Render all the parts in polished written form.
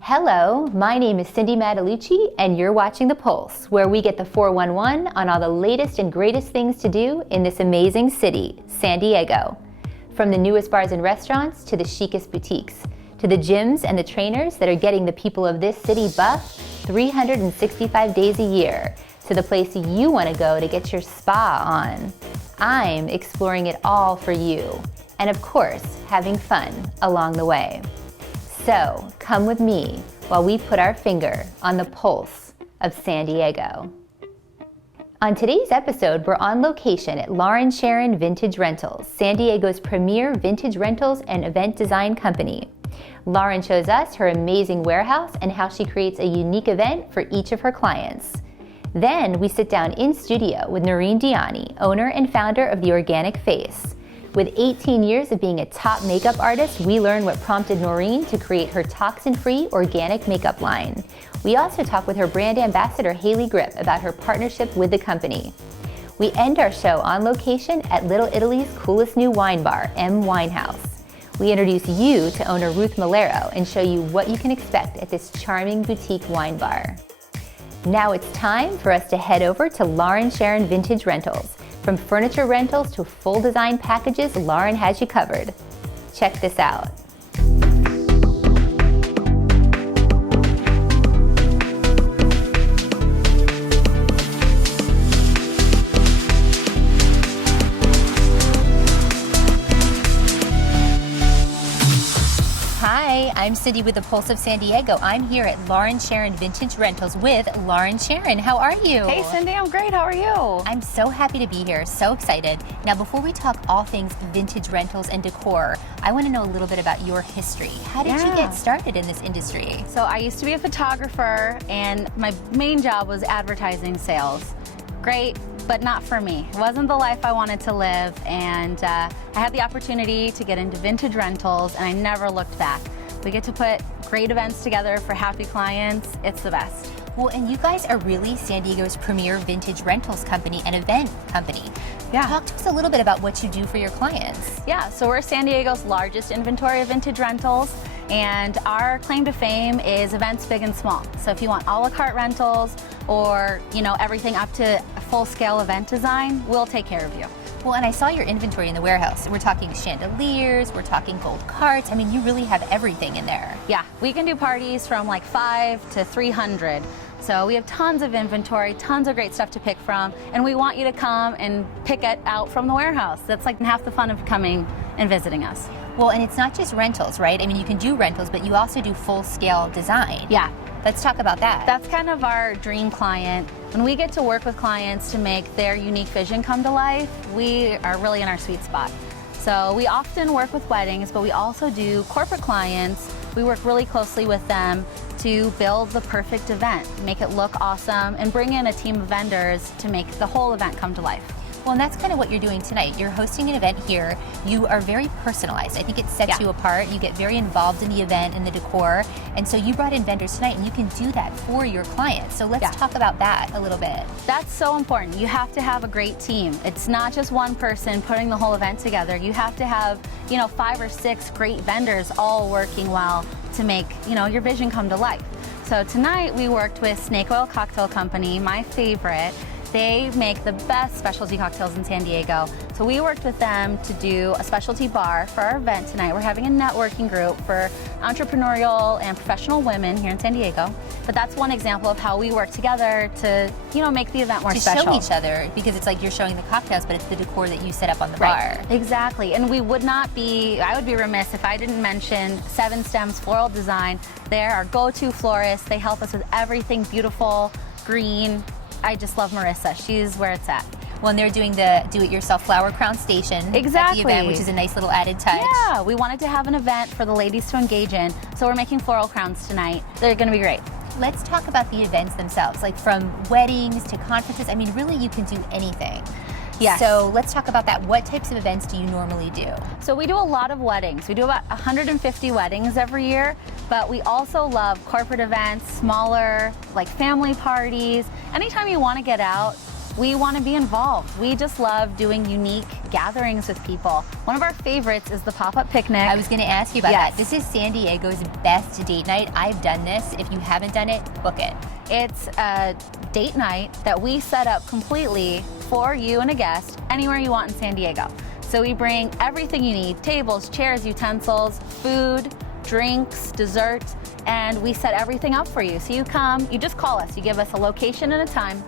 Hello, my name is Cindy Matalucci, and you're watching The Pulse, where we get the 411 on all the latest and greatest things to do in this amazing city, San Diego. From the newest bars and restaurants to the chicest boutiques, to the gyms and the trainers that are getting the people of this city buff 365 days a year, to the place you want to go to get your spa on. I'm exploring it all for you, and of course, having fun along the way. So come with me while we put our finger on the pulse of San Diego. On today's episode, we're on location at Lauren Sharon Vintage Rentals, San Diego's premier vintage rentals and event design company. Lauren shows us her amazing warehouse and how she creates a unique event for each of her clients. Then we sit down in studio with Noreen Diani, owner and founder of The Organic Face. With 18 years of being a top makeup artist, we learn what prompted Noreen to create her toxin-free organic makeup line. We also talk with her brand ambassador, Hayley Gripp, about her partnership with the company. We end our show on location at Little Italy's coolest new wine bar, Winehouse. We introduce you to owner Ruth Melero and show you what you can expect at this charming boutique wine bar. Now it's time for us to head over to Lauren Sharon Vintage Rentals. From furniture rentals to full design packages, Lauren has you covered. Check this out. Hi, I'm Cindy with the Pulse of San Diego. I'm here at Lauren Sharon Vintage Rentals with Lauren Sharon. How are you? Hey Cindy, I'm great. How are you? I'm so happy to be here, so excited. Now before we talk all things vintage rentals and decor, I want to know a little bit about your history. How did you get started in this industry? So I used to be a photographer and my main job was advertising sales. Great, but not for me. It wasn't the life I wanted to live, and I had the opportunity to get into vintage rentals and I never looked back. We get to put great events together for happy clients. It's the best. Well, and you guys are really San Diego's premier vintage rentals company and event company. Yeah. Talk to us a little bit about what you do for your clients. Yeah, so we're San Diego's largest inventory of vintage rentals, and our claim to fame is events big and small. So if you want a la carte rentals or, everything up to a full-scale event design, we'll take care of you. Well, and I saw your inventory in the warehouse. We're talking chandeliers, we're talking gold carts. I mean, you really have everything in there. Yeah, we can do parties from like 5 to 300. So we have tons of inventory, tons of great stuff to pick from, and we want you to come and pick it out from the warehouse. That's like half the fun of coming and visiting us. Well, and it's not just rentals, right? I mean, you can do rentals, but you also do full-scale design. Yeah. Let's talk about that. That's kind of our dream client. When we get to work with clients to make their unique vision come to life, we are really in our sweet spot. So we often work with weddings, but we also do corporate clients. We work really closely with them to build the perfect event, make it look awesome, and bring in a team of vendors to make the whole event come to life. Well, and that's kind of what you're doing tonight. You're hosting an event here. You are very personalized. I think it sets you apart. You get very involved in the event and the decor. And so you brought in vendors tonight, and you can do that for your clients. So let's talk about that a little bit. That's so important. You have to have a great team. It's not just one person putting the whole event together. You have to have, 5 or 6 great vendors all working well to make, your vision come to life. So tonight we worked with Snake Oil Cocktail Company, my favorite. They make the best specialty cocktails in San Diego. So we worked with them to do a specialty bar for our event tonight. We're having a networking group for entrepreneurial and professional women here in San Diego. But that's one example of how we work together to, make the event more special. To show each other, because it's like you're showing the cocktails, but it's the decor that you set up on the bar. Exactly. And I would be remiss if I didn't mention Seven Stems Floral Design. They're our go-to florist. They help us with everything beautiful, green. I just love Marissa. She's where it's at. Well, and they're doing the do-it-yourself flower crown station at the event, which is a nice little added touch. Yeah, we wanted to have an event for the ladies to engage in, so we're making floral crowns tonight. They're going to be great. Let's talk about the events themselves, like from weddings to conferences. I mean, really, you can do anything. Yes. So let's talk about that. What types of events do you normally do? So we do a lot of weddings. We do about 150 weddings every year, but we also love corporate events, smaller, like family parties. Anytime you want to get out, We want to be involved. We just love doing unique gatherings with people. One of our favorites is the pop-up picnic. I was going to ask you about Yes. that. This is San Diego's best date night. I've done this. If you haven't done it, book it. It's a date night that we set up completely for you and a guest anywhere you want in San Diego. So we bring everything you need, tables, chairs, utensils, food, drinks, dessert, and we set everything up for you. So you come, you just call us, you give us a location and a time,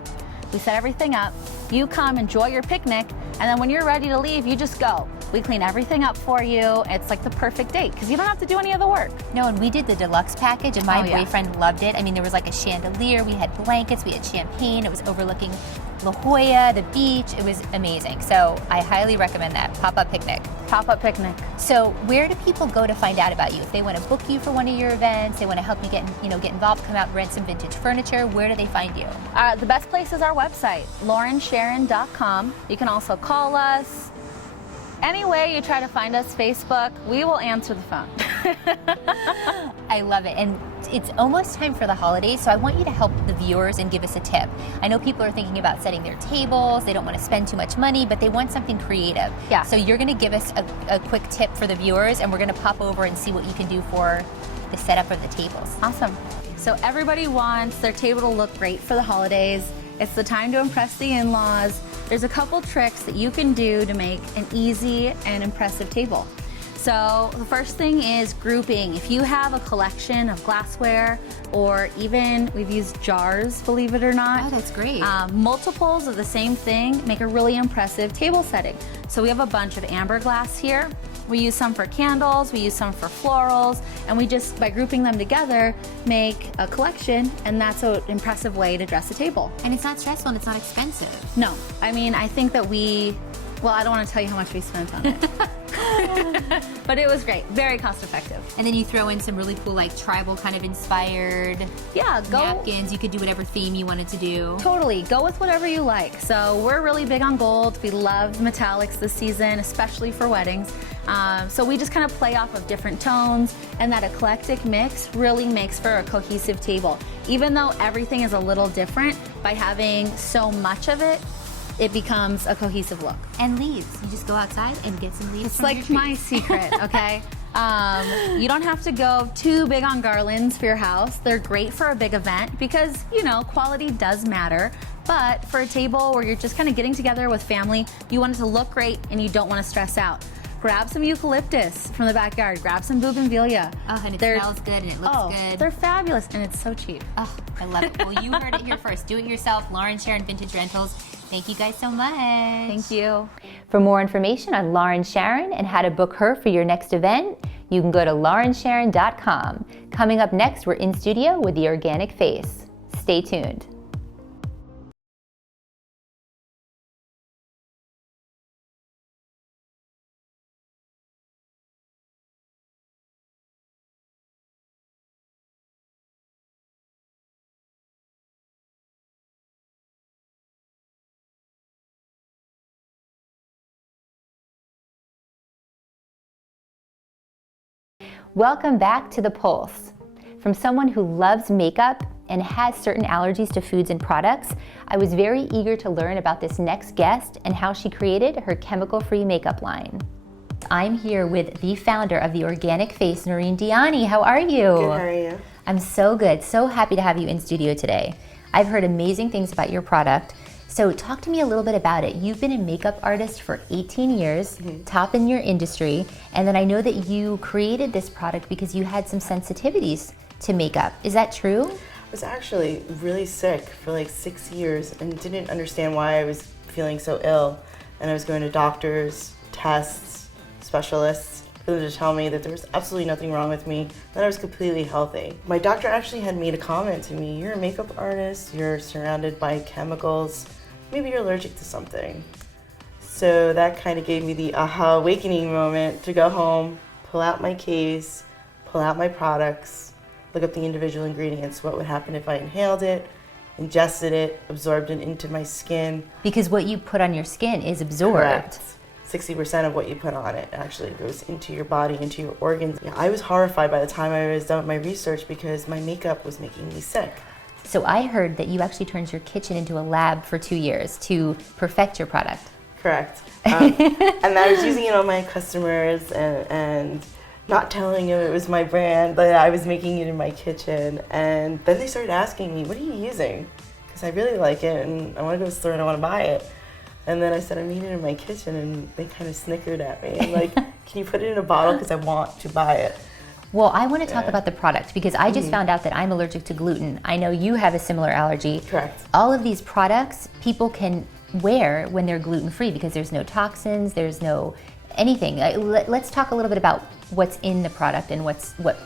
we set everything up, you come, enjoy your picnic, and then when you're ready to leave, you just go. We clean everything up for you. It's like the perfect date because you don't have to do any of the work. No, and we did the deluxe package, and my Oh, yeah. boyfriend loved it. I mean, there was like a chandelier, we had blankets, we had champagne, it was overlooking La Jolla, the beach. It was amazing. So I highly recommend that pop-up picnic. Pop-up picnic. So where do people go to find out about you? If they want to book you for one of your events, they want to help you get involved, come out and rent some vintage furniture, where do they find you? The best place is our website, laurensharon.com. You can also call us. Any way you try to find us, Facebook, we will answer the phone. I love it. And it's almost time for the holidays, so I want you to help the viewers and give us a tip. I know people are thinking about setting their tables, they don't want to spend too much money, but they want something creative. Yeah. So you're going to give us a quick tip for the viewers, and we're going to pop over and see what you can do for the setup of the tables. Awesome. So everybody wants their table to look great for the holidays. It's the time to impress the in-laws. There's a couple tricks that you can do to make an easy and impressive table. So the first thing is grouping. If you have a collection of glassware, or even we've used jars, believe it or not. Oh, that's great. Multiples of the same thing make a really impressive table setting. So we have a bunch of amber glass here. We use some for candles, we use some for florals, and we just, by grouping them together, make a collection, and that's an impressive way to dress a table. And it's not stressful and it's not expensive. No, I mean, I think that well, I don't want to tell you how much we spent on it. But it was great, very cost effective. And then you throw in some really cool, like tribal kind of inspired napkins. You could do whatever theme you wanted to do. Totally, go with whatever you like. So we're really big on gold. We love metallics this season, especially for weddings. So we just kind of play off of different tones, and that eclectic mix really makes for a cohesive table. Even though everything is a little different, by having so much of it, it becomes a cohesive look. And leaves. You just go outside and get some leaves. It's from like your my trees. secret, okay? You don't have to go too big on garlands for your house. They're great for a big event because, quality does matter. But for a table where you're just kind of getting together with family, you want it to look great and you don't want to stress out. Grab some eucalyptus from the backyard. Grab some bougainvillea. Oh, and it smells good and it looks good. They're fabulous and it's so cheap. Oh, I love it. Well, you heard it here first. Do it yourself. Lauren Sharon Vintage Rentals. Thank you guys so much. Thank you. For more information on Lauren Sharon and how to book her for your next event, you can go to laurensharon.com. Coming up next, we're in studio with the Organic Face. Stay tuned. Welcome back to The Pulse. From someone who loves makeup and has certain allergies to foods and products, I was very eager to learn about this next guest and how she created her chemical-free makeup line. I'm here with the founder of the Organic Face, Noreen Diani. How are you? Good, how are you? I'm so good. So happy to have you in studio today. I've heard amazing things about your product. So talk to me a little bit about it. You've been a makeup artist for 18 years, top in your industry, and then I know that you created this product because you had some sensitivities to makeup. Is that true? I was actually really sick for like 6 years and didn't understand why I was feeling so ill. And I was going to doctors, tests, specialists, for them to tell me that there was absolutely nothing wrong with me, that I was completely healthy. My doctor actually had made a comment to me, "You're a makeup artist, you're surrounded by chemicals, maybe you're allergic to something." So that kind of gave me the aha awakening moment to go home, pull out my case, pull out my products, look up the individual ingredients, what would happen if I inhaled it, ingested it, absorbed it into my skin. Because what you put on your skin is absorbed. Correct. 60% of what you put on it actually goes into your body, into your organs. Yeah, I was horrified by the time I was done with my research because my makeup was making me sick. So I heard that you actually turned your kitchen into a lab for 2 years to perfect your product. Correct. And I was using it on my customers and not telling them it was my brand, but I was making it in my kitchen. And then they started asking me, what are you using? Because I really like it and I want to go to the store and I want to buy it. And then I said, I'm eating it in my kitchen, and they kind of snickered at me. I'm like, can you put it in a bottle because I want to buy it? Well, I want to talk about the product because I just found out that I'm allergic to gluten. I know you have a similar allergy. Correct. All of these products people can wear when they're gluten-free because there's no toxins, there's no anything. Let's talk a little bit about what's in the product and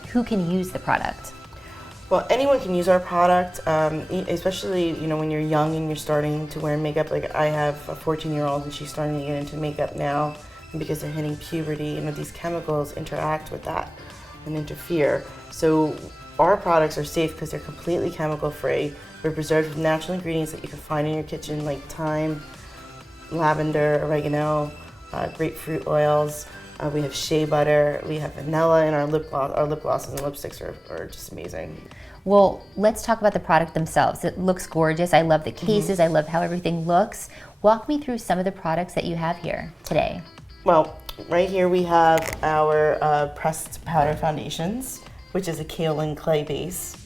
who can use the product. Well, anyone can use our product, especially when you're young and you're starting to wear makeup. Like I have a 14-year-old and she's starting to get into makeup now, and because they're hitting puberty, these chemicals interact with that and interfere. So our products are safe because they're completely chemical-free. We're preserved with natural ingredients that you can find in your kitchen, like thyme, lavender, oregano, grapefruit oils. We have shea butter, we have vanilla in our lip gloss. Our lip glosses and lipsticks are just amazing. Well, let's talk about the product themselves. It looks gorgeous. I love the cases. I love how everything looks. Walk me through some of the products that you have here today. Well, right here we have our pressed powder foundations, which is a kaolin clay base.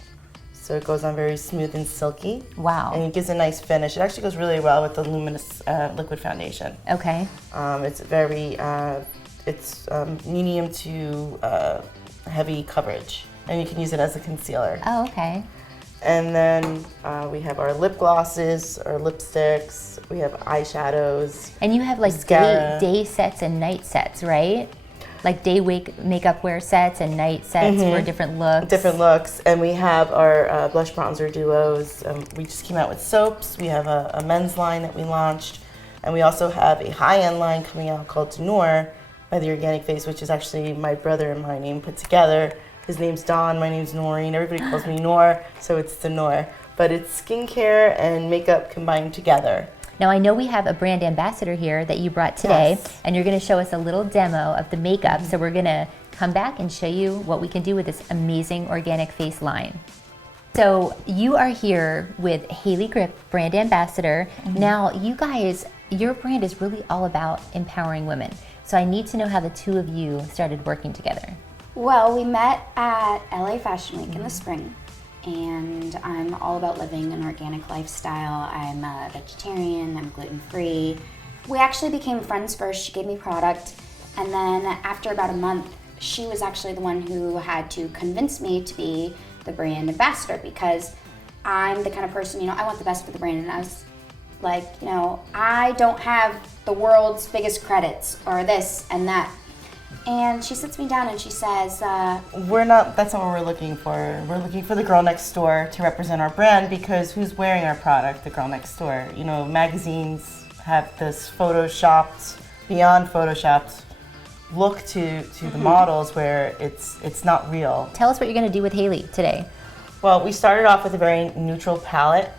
So it goes on very smooth and silky. Wow. And it gives a nice finish. It actually goes really well with the luminous liquid foundation. Okay. It's very, it's medium to heavy coverage. And you can use it as a concealer. Oh, okay. And then we have our lip glosses, our lipsticks, we have eyeshadows. And you have like day sets and night sets, right? Like day makeup wear sets and night sets for different looks. Different looks. And we have our blush bronzer duos. We just came out with soaps. We have a men's line that we launched. And we also have a high-end line coming out called Your by The Organic Face, which is actually my brother and my name put together. His name's Don, my name's Noreen. Everybody calls me Nor, so it's the Nor. But it's skincare and makeup combined together. Now I know we have a brand ambassador here that you brought today, and you're going to show us a little demo of the makeup. So we're going to come back and show you what we can do with this amazing organic face line. So you are here with Hayley Gripp, brand ambassador. Now you guys, your brand is really all about empowering women. So I need to know how the two of you started working together. Well, we met at LA Fashion Week in the spring, and I'm all about living an organic lifestyle. I'm a vegetarian, I'm gluten-free. We actually became friends first. She gave me product, and then after about a month, she was actually the one who had to convince me to be the brand ambassador, because I'm the kind of person, I want the best for the brand, and I was like, I don't have the world's biggest credits or this and that. And she sits me down and she says, that's not what we're looking for. We're looking for the girl next door to represent our brand, because who's wearing our product? The girl next door. Magazines have this photoshopped, beyond photoshopped look to the models where it's not real. Tell us what you're going to do with Hayley today. Well, we started off with a very neutral palette.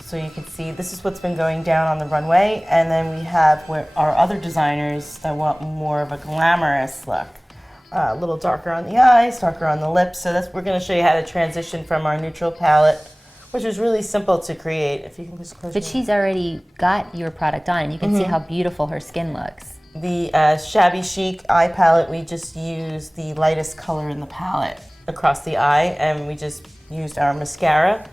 So you can see this is what's been going down on the runway, and then we have our other designers that want more of a glamorous look. A little darker on the eyes, darker on the lips. So we're going to show you how to transition from our neutral palette, which is really simple to create. If you can just close. But she's already got your product on, and you can see how beautiful her skin looks. The Shabby Chic eye palette, we just used the lightest color in the palette across the eye, and we just used our mascara.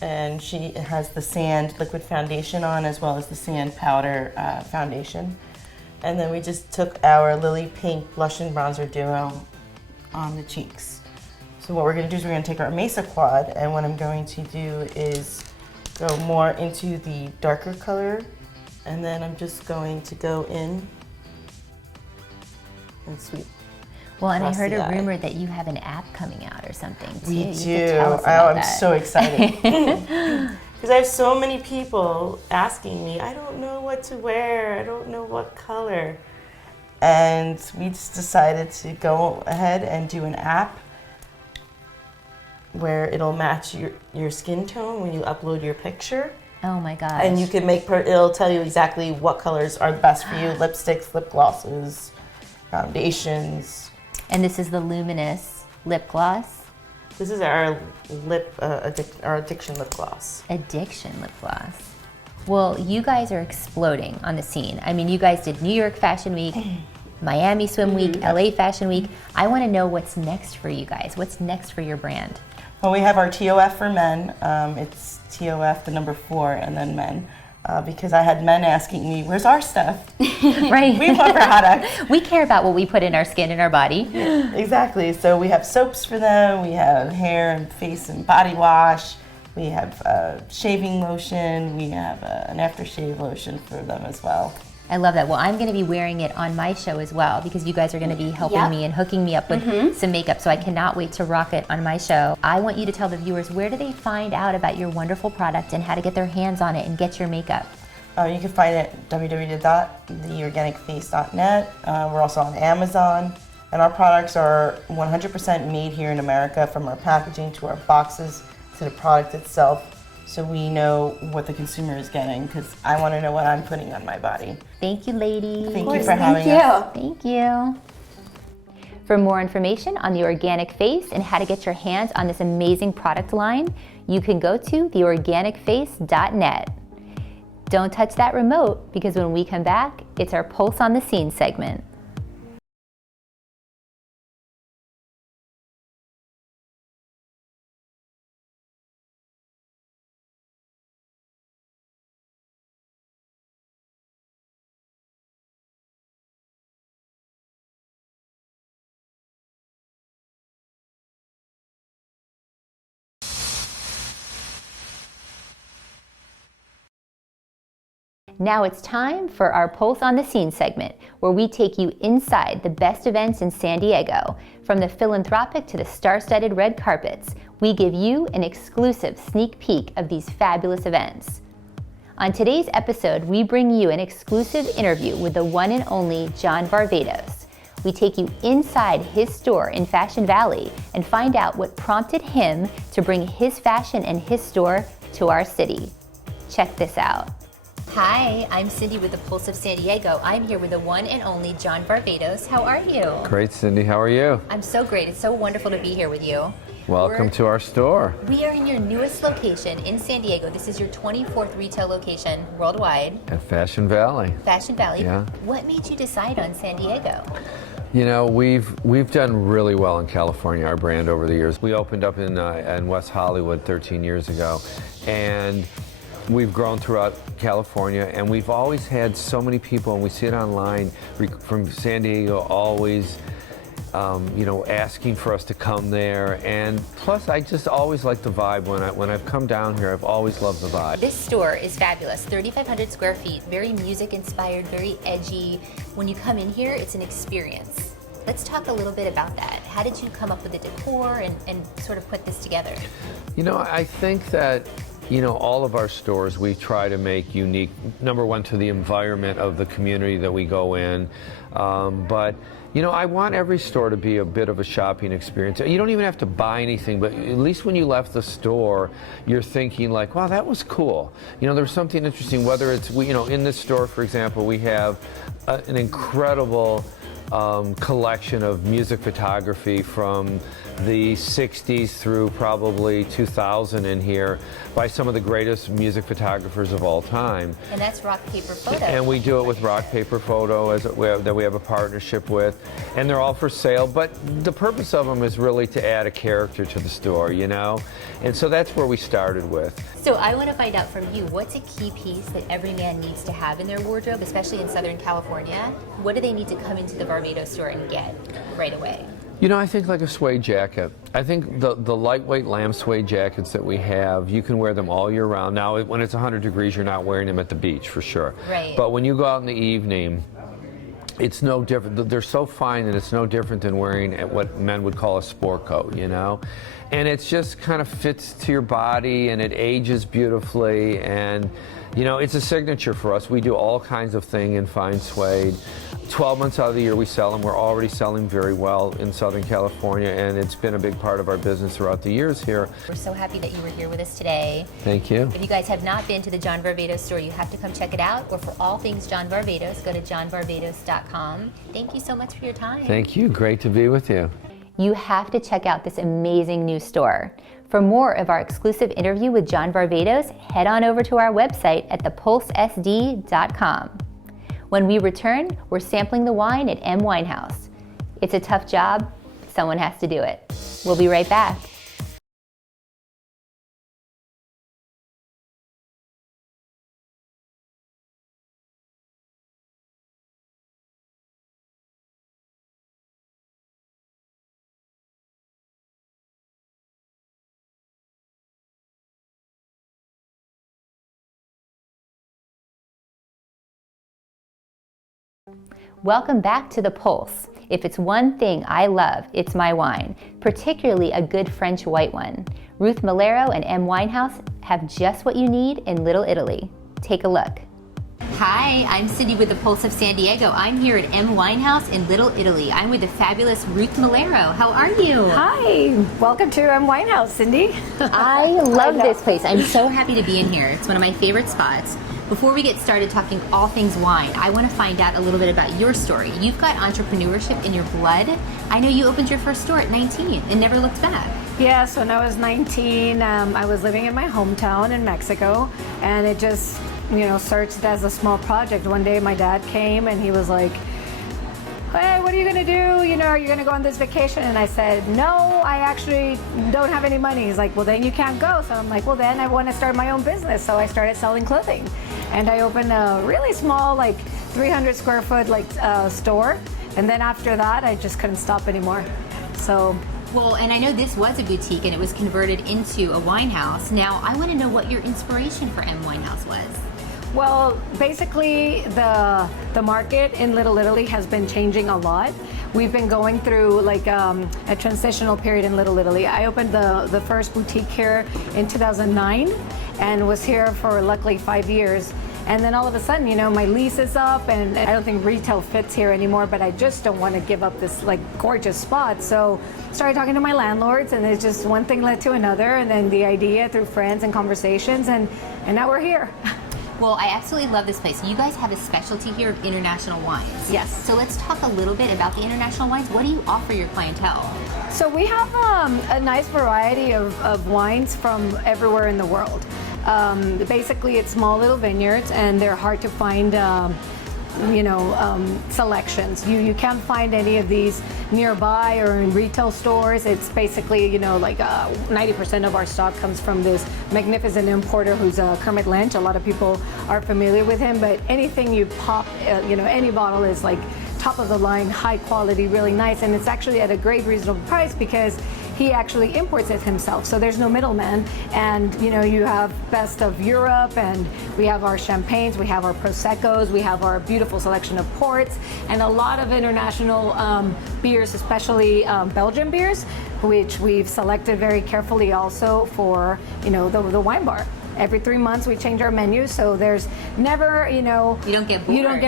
And she has the sand liquid foundation on, as well as the sand powder foundation. And then we just took our Lily Pink blush and bronzer duo on the cheeks. So what we're going to do is we're going to take our Mesa Quad, and what I'm going to do is go more into the darker color, and then I'm just going to go in and sweep. Well, and I heard a rumor that you have an app coming out or something too. We do. I'm so excited. Because I have so many people asking me, I don't know what to wear, I don't know what color. And we just decided to go ahead and do an app where it'll match your skin tone when you upload your picture. Oh my gosh. And you can it'll tell you exactly what colors are the best for you, lipsticks, lip glosses, foundations. And this is the luminous lip gloss. This is our our addiction lip gloss. Addiction lip gloss. Well, you guys are exploding on the scene. I mean, you guys did New York Fashion Week, Miami Swim Week, LA Fashion Week. I want to know what's next for you guys. What's next for your brand? Well, we have our TOF for men. It's TOF, the number 4, and then men. Because I had men asking me, where's our stuff? Right. We want products. We care about what we put in our skin and our body. Exactly. So we have soaps for them. We have hair and face and body wash. We have shaving lotion. We have an aftershave lotion for them as well. I love that. Well, I'm going to be wearing it on my show as well because you guys are going to be helping me and hooking me up with some makeup, so I cannot wait to rock it on my show. I want you to tell the viewers, where do they find out about your wonderful product and how to get their hands on it and get your makeup? You can find it at www.theorganicface.net. We're also on Amazon. And our products are 100% made here in America, from our packaging to our boxes to the product itself. So we know what the consumer is getting, because I want to know what I'm putting on my body. Thank you, ladies. Thank you for having us. Thank you. For more information on the Organic Face and how to get your hands on this amazing product line, you can go to theorganicface.net. Don't touch that remote, because when we come back, it's our Pulse on the Scene segment. Now it's time for our Pulse on the Scene segment, where we take you inside the best events in San Diego. From the philanthropic to the star-studded red carpets, we give you an exclusive sneak peek of these fabulous events. On today's episode, we bring you an exclusive interview with the one and only John Varvatos. We take you inside his store in Fashion Valley and find out what prompted him to bring his fashion and his store to our city. Check this out. Hi, I'm Cindy with the Pulse of San Diego. I'm here with the one and only John Varvatos. How are you? Great, Cindy. How are you? I'm so great. It's so wonderful to be here with you. Welcome to our store. We are in your newest location in San Diego. This is your 24th retail location worldwide. At Fashion Valley. Fashion Valley. Yeah. What made you decide on San Diego? You know, we've done really well in California, our brand, over the years. We opened up in West Hollywood 13 years ago, and we've grown throughout California, and we've always had so many people, and we see it online from San Diego, always asking for us to come there. And plus, I just always like the vibe. When I've come down here, I've always loved the vibe. This store is fabulous. 3,500 square feet, very music inspired, very edgy. When you come in here, it's an experience. Let's talk a little bit about that. How did you come up with the decor and sort of put this together? You know, I think that all of our stores, we try to make unique, number one, to the environment of the community that we go in. But I want every store to be a bit of a shopping experience. You don't even have to buy anything, but at least when you left the store, you're thinking like, wow, that was cool. There's something interesting, whether it's, in this store, for example, we have an incredible collection of music photography from the 60s through probably 2000 in here by some of the greatest music photographers of all time. And that's Rock Paper Photo. And we do it with Rock Paper Photo that we have a partnership with. And they're all for sale, but the purpose of them is really to add a character to the store, And so that's where we started with. So I want to find out from you, what's a key piece that every man needs to have in their wardrobe, especially in Southern California? What do they need to come into the Varvatos store and get right away? I think like a suede jacket. I think the lightweight lamb suede jackets that we have, you can wear them all year round. Now, when it's 100 degrees, you're not wearing them at the beach, for sure. Right. But when you go out in the evening, it's no different. They're so fine that it's no different than wearing what men would call a sport coat, And it just kind of fits to your body, and it ages beautifully, and it's a signature for us. We do all kinds of things in fine suede. 12 months out of the year we sell them. We're already selling very well in Southern California, and it's been a big part of our business throughout the years here. We're so happy that you were here with us today. Thank you. If you guys have not been to the John Varvatos store, you have to come check it out. Or for all things John Varvatos, go to johnvarvatos.com. Thank you so much for your time. Thank you. Great to be with you. You have to check out this amazing new store. For more of our exclusive interview with John Varvatos, head on over to our website at thepulsesd.com. When we return, we're sampling the wine at M Winehouse. It's a tough job. Someone has to do it. We'll be right back. Welcome back to The Pulse. If it's one thing I love, it's my wine, particularly a good French white one. Ruth Melero and M Winehouse have just what you need in Little Italy. Take a look. Hi, I'm Cindy with The Pulse of San Diego. I'm here at M Winehouse in Little Italy. I'm with the fabulous Ruth Melero. How are you? Hi, welcome to M Winehouse, Cindy. I love this place. I'm so happy to be in here. It's one of my favorite spots. Before we get started talking all things wine, I want to find out a little bit about your story. You've got entrepreneurship in your blood. I know you opened your first store at 19 and never looked back. Yes, when I was 19, I was living in my hometown in Mexico, and it just, started as a small project. One day my dad came and he was like, hey, what are you going to do? Are you going to go on this vacation? And I said, no, I actually don't have any money. He's like, well, then you can't go. So I'm like, well, then I want to start my own business. So I started selling clothing. And I opened a really small, 300 square foot, store. And then after that, I just couldn't stop anymore. So. Well, and I know this was a boutique and it was converted into a wine house. Now, I want to know what your inspiration for M Winehouse was. Well, basically, the market in Little Italy has been changing a lot. We've been going through a transitional period in Little Italy. I opened the first boutique here in 2009 and was here for luckily 5 years. And then all of a sudden, my lease is up and I don't think retail fits here anymore, but I just don't want to give up this gorgeous spot. So started talking to my landlords and it's just one thing led to another, and then the idea through friends and conversations, and now we're here. Well, I absolutely love this place. You guys have a specialty here of international wines. Yes. So let's talk a little bit about the international wines. What do you offer your clientele? So we have a nice variety of wines from everywhere in the world. Basically, it's small little vineyards, and they're hard to find selections. You can't find any of these nearby or in retail stores. It's basically, 90% of our stock comes from this magnificent importer who's Kermit Lynch. A lot of people are familiar with him, but anything you pop, any bottle is top of the line, high quality, really nice, and it's actually at a great reasonable price because he actually imports it himself, so there's no middleman. And you have best of Europe, and we have our champagnes, we have our proseccos, we have our beautiful selection of ports, and a lot of international beers, especially Belgian beers, which we've selected very carefully also for the wine bar. Every 3 months we change our menu, so there's never, You don't get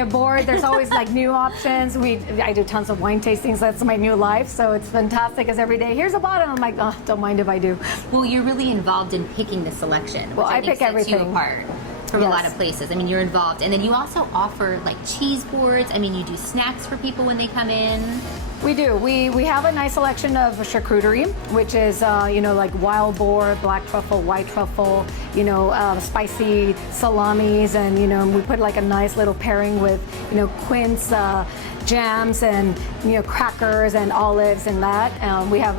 bored. There's always new options. I do tons of wine tastings. That's my new life, so it's fantastic. Because every day, here's a bottle. I'm like, oh, don't mind if I do. Well, you're really involved in picking the selection. Well, I pick everything. Sets you apart from a lot of places. I mean, you're involved, and then you also offer cheese boards. I mean, you do snacks for people when they come in. We do. We have a nice selection of charcuterie, which is wild boar, black truffle, white truffle, spicy salamis, and we put a nice little pairing with quince, jams, and crackers and olives and that. We have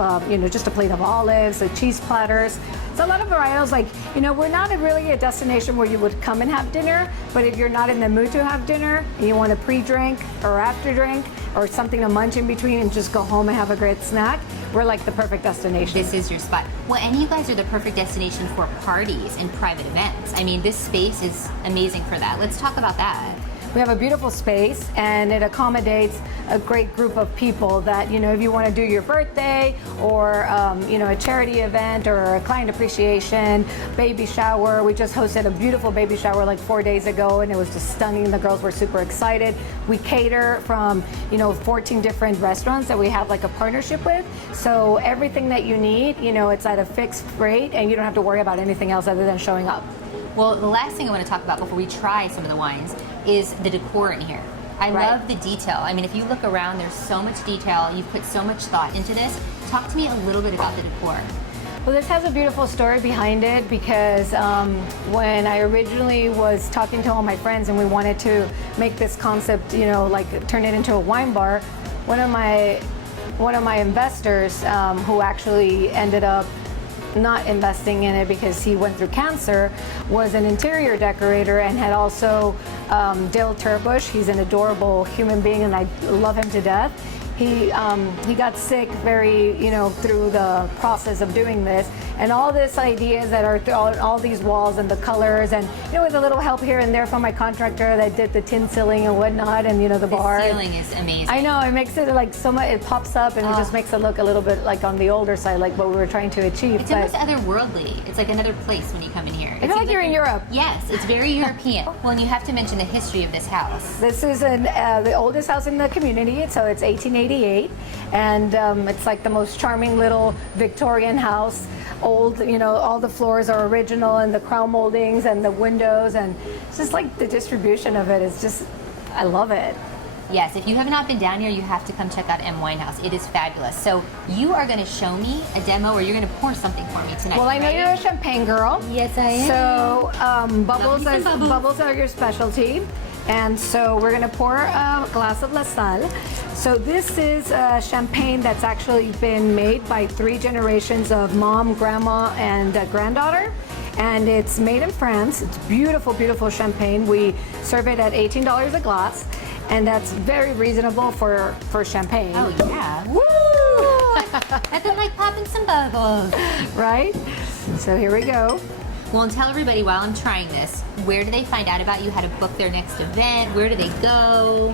just a plate of olives, cheese platters. So a lot of varietals. We're not really a destination where you would come and have dinner, but if you're not in the mood to have dinner, and you want a pre-drink or after drink or something to munch in between and just go home and have a great snack, we're the perfect destination. This is your spot. Well, and you guys are the perfect destination for parties and private events. I mean, this space is amazing for that. Let's talk about that. We have a beautiful space, and it accommodates a great group of people that, if you want to do your birthday or, a charity event or a client appreciation, baby shower. We just hosted a beautiful baby shower 4 days ago, and it was just stunning. The girls were super excited. We cater from, 14 different restaurants that we have a partnership with. So everything that you need, it's at a fixed rate, and you don't have to worry about anything else other than showing up. Well, the last thing I want to talk about before we try some of the wines is the decor in here. I Right. love the detail. I mean, if you look around, there's so much detail. You've put so much thought into this. Talk to me a little bit about the decor. Well, this has a beautiful story behind it because when I originally was talking to all my friends and we wanted to make this concept, you know, like turn it into a wine bar, one of my investors who actually ended up not investing in it because he went through cancer was an interior decorator and had also Dale Turbush. He's an adorable human being and I love him to death. He got sick very, you know, through the process of doing this, and all this ideas that are all these walls and the colors, and you know, with a little help here and there from my contractor that did the tin ceiling and whatnot, and you know, the bar. The ceiling is amazing. I know, it makes it like so much. It pops up and it just makes it look a little bit like on the older side, like what we were trying to achieve. It's almost otherworldly. It's like another place when you come in here. I feel like you're in Europe. Yes, it's very European. Well, and you have to mention the history of this house. This is the oldest house in the community, so it's 1888, and it's like the most charming little Victorian house. Old, you know, all the floors are original, and the crown moldings and the windows, and it's just like the distribution of it is just, I love it. Yes, if you have not been down here, you have to come check out M Winehouse. It is fabulous. So you are going to show me a demo, or you're going to pour something for me tonight. Well, I know right? you're a champagne girl. Yes, I am. So bubbles Bubbles. are your specialty. And so we're going to pour a glass of La Salle. So this is champagne that's actually been made by 3 generations of mom, grandma, and granddaughter. And it's made in France. It's beautiful, beautiful champagne. We serve it at $18 a glass. And that's very reasonable for champagne. Oh, yeah. Woo! Nothing like popping some bubbles. Right? So here we go. Well, and tell everybody while I'm trying this, where do they find out about you, how to book their next event, where do they go?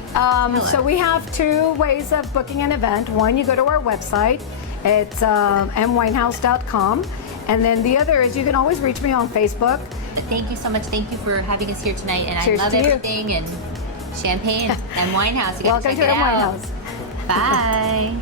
So we have 2 ways of booking an event. One, you go to our website. It's mwinehouse.com. And then the other is you can always reach me on Facebook. Thank you so much. Thank you for having us here tonight. And Cheers I love to you. everything. And champagne and Winehouse. You gotta Welcome check to it M out. Winehouse. Bye.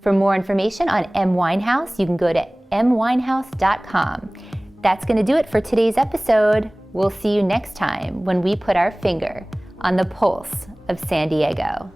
For more information on M Winehouse, you can go to mwinehouse.com. That's going to do it for today's episode. We'll see you next time when we put our finger on the pulse of San Diego.